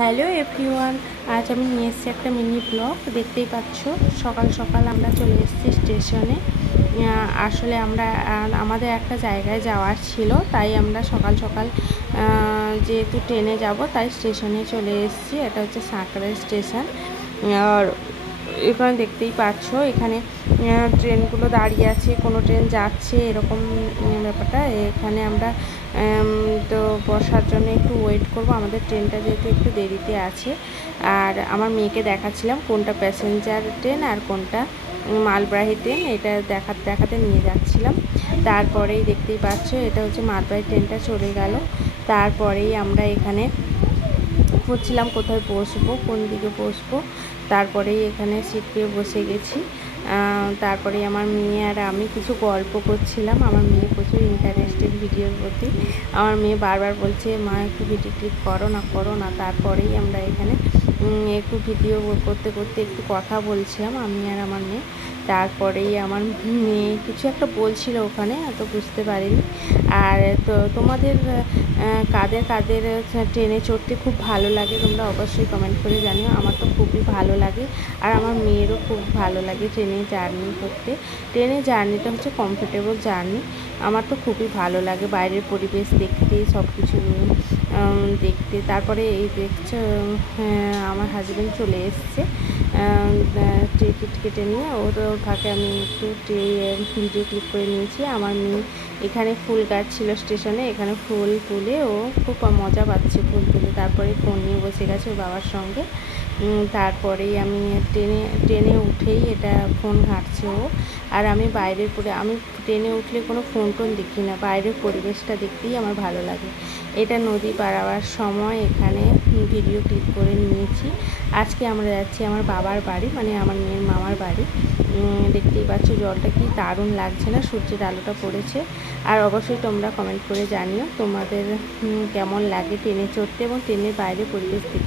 Hello everyone, আজ আমি নিয়ে এসেছি একটা মিনি ব্লগ। দেখতেই পাচ্ছ, সকাল সকাল আমরা চলে এসেছি স্টেশনে। আসলে আমরা আমাদের একটা জায়গায় যাওয়ার ছিল, তাই আমরা সকাল সকাল যেহেতু ট্রেনে যাব, তাই স্টেশনে চলে এসেছি। এটা হচ্ছে সাঁকড়া স্টেশন। আর এখানে দেখতেই পাচ্ছ, এখানে ট্রেনগুলো দাঁড়িয়ে আছে, কোনো ট্রেন যাচ্ছে, এরকম ব্যাপারটা। এখানে আমরা তো বসার জন্য একটু ওয়েট করব, আমাদের ট্রেনটা যেহেতু একটু দেরিতে আছে। আর আমার মেয়েকে দেখাচ্ছিলাম কোনটা প্যাসেঞ্জার ট্রেন আর কোনটা মালবাহী ট্রেন এটা দেখা, দেখাতে নিয়ে যাচ্ছিলাম। তারপরেই দেখতেই পাচ্ছ, এটা হচ্ছে মালবাহী ট্রেনটা চলে গেল। তারপরেই আমরা এখানে খুঁজছিলাম কোথায় বসবো, কোন দিকে বসবো। তারপরেই এখানে সিট পেয়ে বসে গেছি। তারপরে আমার মেয়ে আর আমি কিছু গল্প করছিলাম। আমার মেয়ে প্রচুর ইন্টারেস্টেড ভিডিওর প্রতি। আমার মেয়ে বারবার বলছে, মা, একটু ভিডিও ক্লিক করো না করো না। তারপরেই আমরা এখানে একটু ভিডিও করতে করতে একটু কথা বলছিলাম, আমি আর আমার মেয়ে। তারপরেই আমার মেয়ে কিছু একটা বলছিল ওখানে তো বুঝতে পারিনি। আর তো তোমাদের কাদের কাদের ট্রেনে চড়তে খুব ভালো লাগে তোমরা অবশ্যই কমেন্ট করে জানিও। আমার তো খুবই ভালো লাগে আর আমার মেয়েরও খুব ভালো লাগে ট্রেনে জার্নি করতে। ট্রেনে জার্নিটা হচ্ছে কমফোর্টেবল জার্নি। আমার তো খুবই ভালো লাগে বাইরের পরিবেশ দেখতে সব কিছু দেখতে। তারপরে এই দেখছ হ্যাঁ, আমার হাজব্যান্ড চলে এসছে। টিকিট কেটে নিয়ে ওর ফাঁকে আমি একটু ভিডিও ক্লিক করে নিয়েছি। আমার মেয়ে এখানে ফুল গাছ ছিল স্টেশনে, এখানে ফুল তুলে ও খুব মজা পাচ্ছে ফুল তুলে। তারপরে ফোন নিয়ে বসে গেছে বাবার সঙ্গে। তারপরেই আমি ট্রেনে ট্রেনে উঠেই এটা ফোন ঘাঁটছে ও। আর আমি বাইরের পরে, আমি ট্রেনে উঠলে কোনো ফোন টোন দেখি না, বাইরের পরিবেশটা দেখতেই আমার ভালো লাগে। এটা নদী পারাবার সময় এখানে ভিডিও ক্লিক করে নিয়েছি। আজকে আমরা যাচ্ছি আমার বাবার বাড়ি মানে আমার মেয়ের মামার বাড়ি। দেখতেই পাচ্ছ জলটা কি দারুণ লাগছে না, সূর্যের আলোটা পড়েছে। আর অবশ্যই তোমরা কমেন্ট করে জানিও তোমাদের কেমন লাগে ট্রেনে চড়তে এবং ট্রেনের বাইরে পরিবেশ দেখতে।